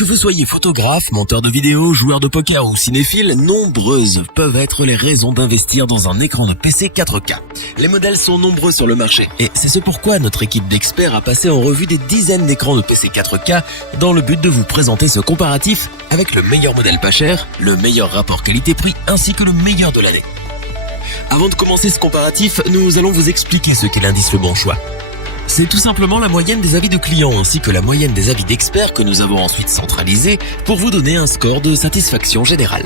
Que vous soyez photographe, monteur de vidéos, joueur de poker ou cinéphile, nombreuses peuvent être les raisons d'investir dans un écran de PC 4K. Les modèles sont nombreux sur le marché et c'est ce pourquoi notre équipe d'experts a passé en revue des dizaines d'écrans de PC 4K dans le but de vous présenter ce comparatif avec le meilleur modèle pas cher, le meilleur rapport qualité-prix ainsi que le meilleur de l'année. Avant de commencer ce comparatif, nous allons vous expliquer ce qu'est l'indice Le Bon Choix. C'est tout simplement la moyenne des avis de clients ainsi que la moyenne des avis d'experts que nous avons ensuite centralisés pour vous donner un score de satisfaction générale.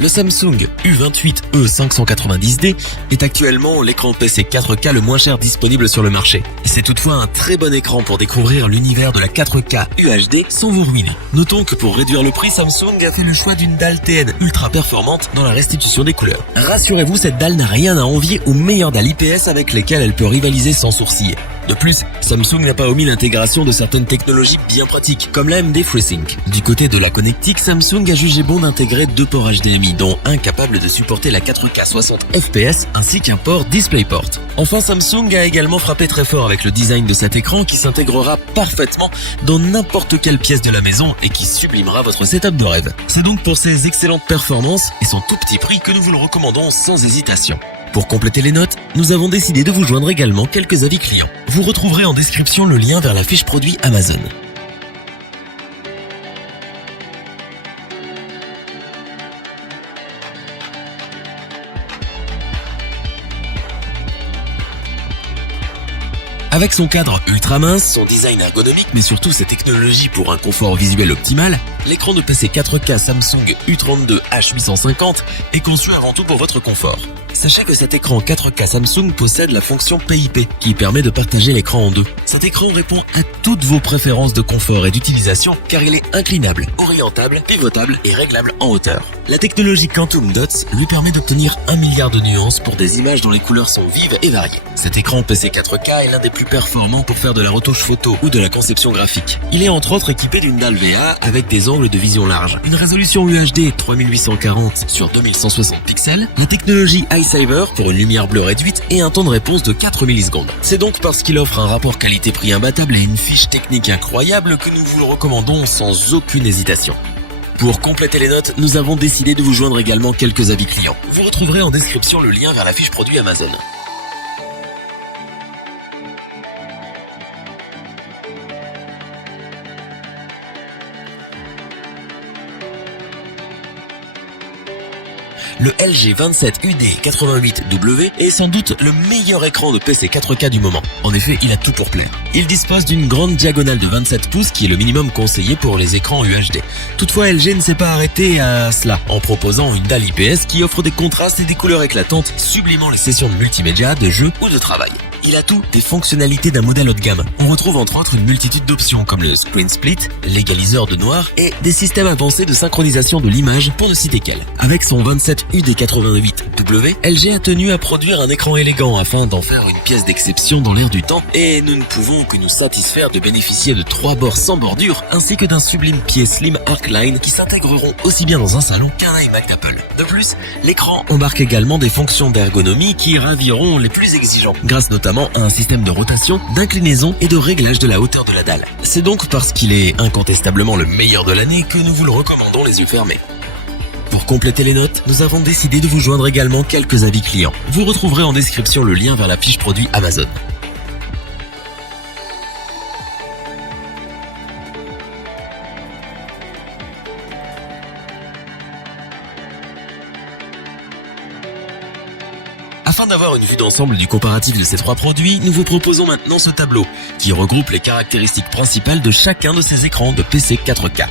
Le Samsung U28e 590D est actuellement l'écran PC 4K le moins cher disponible sur le marché. C'est toutefois un très bon écran pour découvrir l'univers de la 4K UHD sans vous ruiner. Notons que pour réduire le prix, Samsung a fait le choix d'une dalle TN ultra performante dans la restitution des couleurs. Rassurez-vous, cette dalle n'a rien à envier aux meilleures dalles IPS avec lesquelles elle peut rivaliser sans sourciller. De plus, Samsung n'a pas omis l'intégration de certaines technologies bien pratiques, comme l'AMD FreeSync. Du côté de la connectique, Samsung a jugé bon d'intégrer deux ports HDMI, dont un capable de supporter la 4K 60 fps, ainsi qu'un port DisplayPort. Enfin, Samsung a également frappé très fort avec le design de cet écran qui s'intégrera parfaitement dans n'importe quelle pièce de la maison et qui sublimera votre setup de rêve. C'est donc pour ces excellentes performances et son tout petit prix que nous vous le recommandons sans hésitation. Pour compléter les notes, nous avons décidé de vous joindre également quelques avis clients. Vous retrouverez en description le lien vers la fiche produit Amazon. Avec son cadre ultra mince, son design ergonomique mais surtout ses technologies pour un confort visuel optimal, l'écran de PC 4K Samsung U32H850 est conçu avant tout pour votre confort. Sachez que cet écran 4K Samsung possède la fonction PIP qui permet de partager l'écran en deux. Cet écran répond à toutes vos préférences de confort et d'utilisation car il est inclinable, orientable, pivotable et réglable en hauteur. La technologie Quantum Dots lui permet d'obtenir 1 milliard de nuances pour des images dont les couleurs sont vives et variées. Cet écran PC 4K est l'un des plus performants pour faire de la retouche photo ou de la conception graphique. Il est entre autres équipé d'une dalle VA avec des angles de vision large, une résolution UHD 3840 sur 2160 pixels, la technologie iSaver pour une lumière bleue réduite et un temps de réponse de 4 millisecondes. C'est donc parce qu'il offre un rapport qualité-prix imbattable et une fiche technique incroyable que nous vous le recommandons sans aucune hésitation. Pour compléter les notes, nous avons décidé de vous joindre également quelques avis clients. Vous retrouverez en description le lien vers la fiche produit Amazon. Le LG 27UD88W est sans doute le meilleur écran de PC 4K du moment. En effet, il a tout pour plaire. Il dispose d'une grande diagonale de 27 pouces qui est le minimum conseillé pour les écrans UHD. Toutefois, LG ne s'est pas arrêté à cela en proposant une dalle IPS qui offre des contrastes et des couleurs éclatantes, sublimant les sessions de multimédia, de jeux ou de travail. Il a toutes les fonctionnalités d'un modèle haut de gamme. On retrouve entre autres une multitude d'options comme le screen split, l'égaliseur de noir et des systèmes avancés de synchronisation de l'image pour ne citer qu'elle. Avec son 27UD88W, LG a tenu à produire un écran élégant afin d'en faire une pièce d'exception dans l'air du temps et nous ne pouvons que nous satisfaire de bénéficier de 3 bords sans bordure ainsi que d'un sublime pied Slim Arcline qui s'intégreront aussi bien dans un salon qu'un iMac d'Apple. De plus, l'écran embarque également des fonctions d'ergonomie qui raviront les plus exigeants, grâce notamment à un système de rotation, d'inclinaison et de réglage de la hauteur de la dalle. C'est donc parce qu'il est incontestablement le meilleur de l'année que nous vous le recommandons les yeux fermés. Pour compléter les notes, nous avons décidé de vous joindre également quelques avis clients. Vous retrouverez en description le lien vers la fiche produit Amazon. Afin d'avoir une vue d'ensemble du comparatif de ces 3 produits, nous vous proposons maintenant ce tableau qui regroupe les caractéristiques principales de chacun de ces écrans de PC 4K.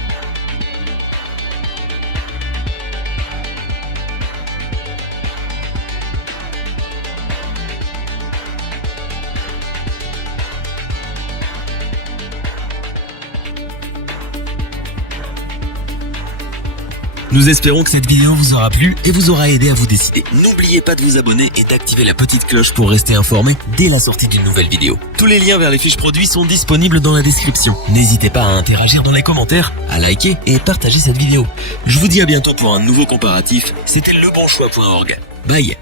Nous espérons que cette vidéo vous aura plu et vous aura aidé à vous décider. N'oubliez pas de vous abonner et d'activer la petite cloche pour rester informé dès la sortie d'une nouvelle vidéo. Tous les liens vers les fiches produits sont disponibles dans la description. N'hésitez pas à interagir dans les commentaires, à liker et partager cette vidéo. Je vous dis à bientôt pour un nouveau comparatif. C'était lebonchoix.org. Bye.